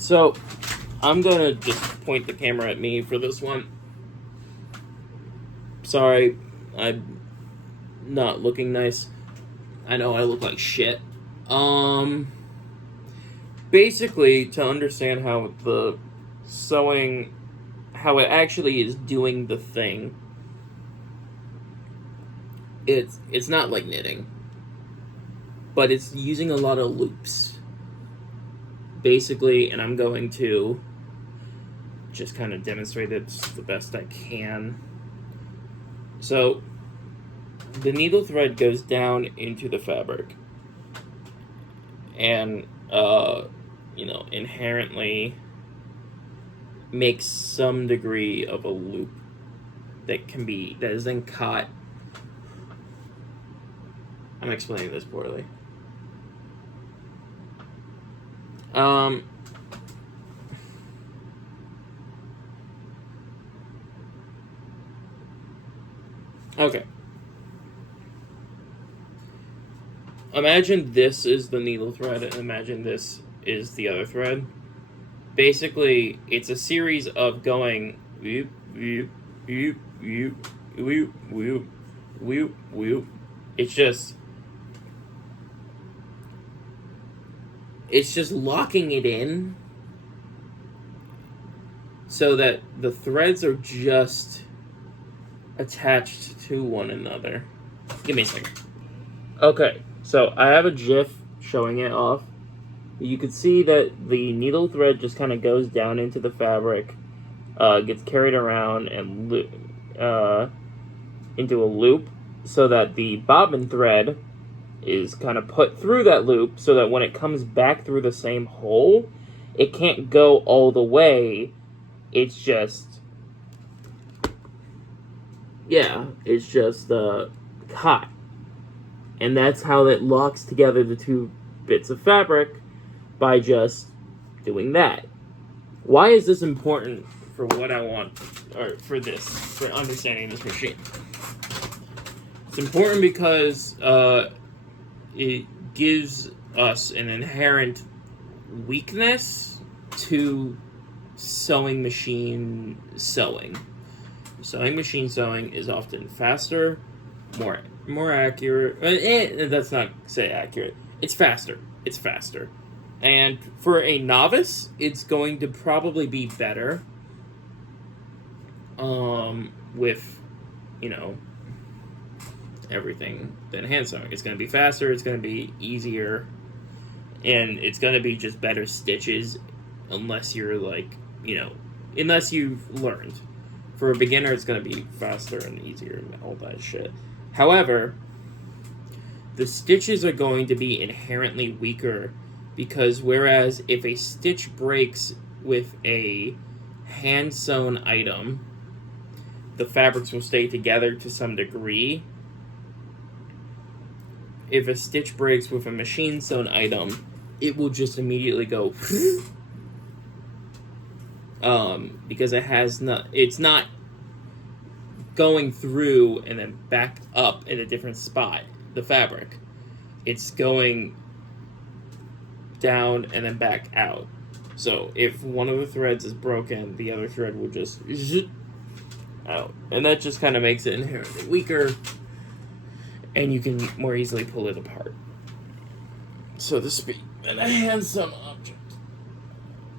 So, I'm gonna just point the camera at me for this one. Sorry, I'm not looking nice. I know I look like shit. Basically, to understand how the sewing, how it actually is doing the thing, it's not like knitting, but it's using a lot of loops. Basically, and I'm going to just kind of demonstrate it the best I can. So, the needle thread goes down into the fabric, and inherently makes some degree of a loop that is then caught. I'm explaining this poorly. Okay. Imagine this is the needle thread, and imagine this is the other thread. Basically, it's a series of going whoop, whoop, whoop, whoop, whoop, whoop, whoop, whoop. It's just locking it in so that the threads are just attached to one another. Give me a second. Okay, so I have a GIF showing it off. You can see that the needle thread just kind of goes down into the fabric, gets carried around and into a loop, so that the bobbin thread is kind of put through that loop, so that when it comes back through the same hole, it can't go all the way. It's just caught. And that's how it locks together the two bits of fabric, by just doing that. Why is this important for what I want, or for understanding this machine? It's important because it gives us an inherent weakness to sewing machine sewing. Sewing machine sewing is often faster, more accurate. That's not say accurate. It's faster. It's faster. And for a novice, it's going to probably be better with, everything than hand sewing. It's going to be faster, it's going to be easier, and it's going to be just better stitches unless you're unless you've learned. For a beginner, it's going to be faster and easier and all that shit. However, the stitches are going to be inherently weaker, because whereas if a stitch breaks with a hand-sewn item, the fabrics will stay together to some degree. If a stitch breaks with a machine-sewn item, it will just immediately go because it's not going through and then back up in a different spot, the fabric. It's going down and then back out. So if one of the threads is broken, the other thread will just out. And that just kind of makes it inherently weaker, and you can more easily pull it apart, so to speak, than a hand-sewn object.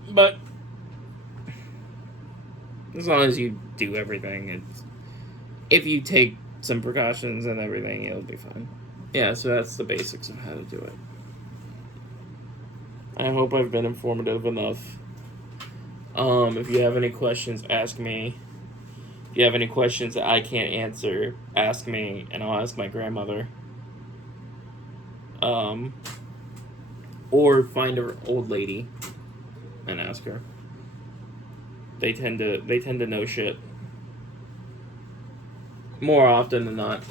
But as long as you do everything, if you take some precautions and everything, it'll be fine. Yeah, so that's the basics of how to do it. I hope I've been informative enough. If you have any questions, ask me. If you have any questions that I can't answer, ask me, and I'll ask my grandmother. Or find an old lady and ask her. They tend to know shit more often than not.